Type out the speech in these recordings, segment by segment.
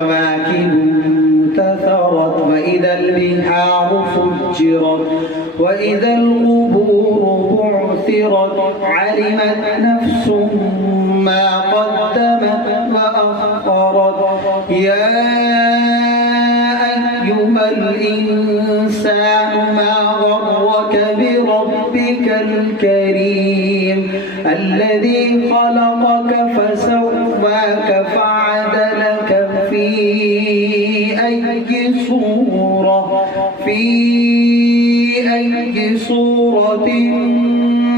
كواكب انتثرت وإذا البحار فجرت وإذا القبور بعثرت علمت نفس ما قدمت وأخرت يا أيها الإنسان ما غرك بربك الكريم الذي خلقك فسواك فعدلك في أي صورة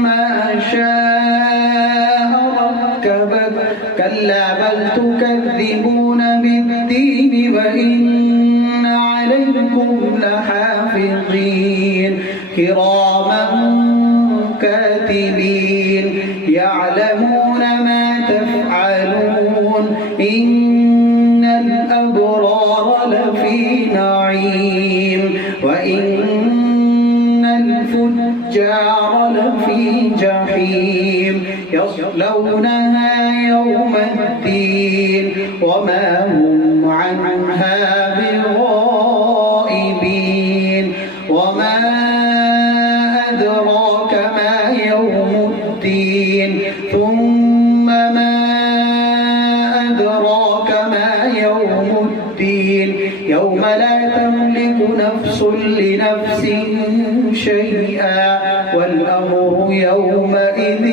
ما شاء ركبك كلا بل تكذبون بالدين وإن عليكم لحافظين كراما كاتبين يعلمون ما تفعلون إن الأبرار لفي نعيم وإن الفجار لفي جحيم يصلونها يوم الدين وما هم عنها بغائبين وما أدراك ما يوم الدين ثم ما أدراك ما يوم الدين يوم لا تملك نفس لنفس شيئا والأمر يومئذ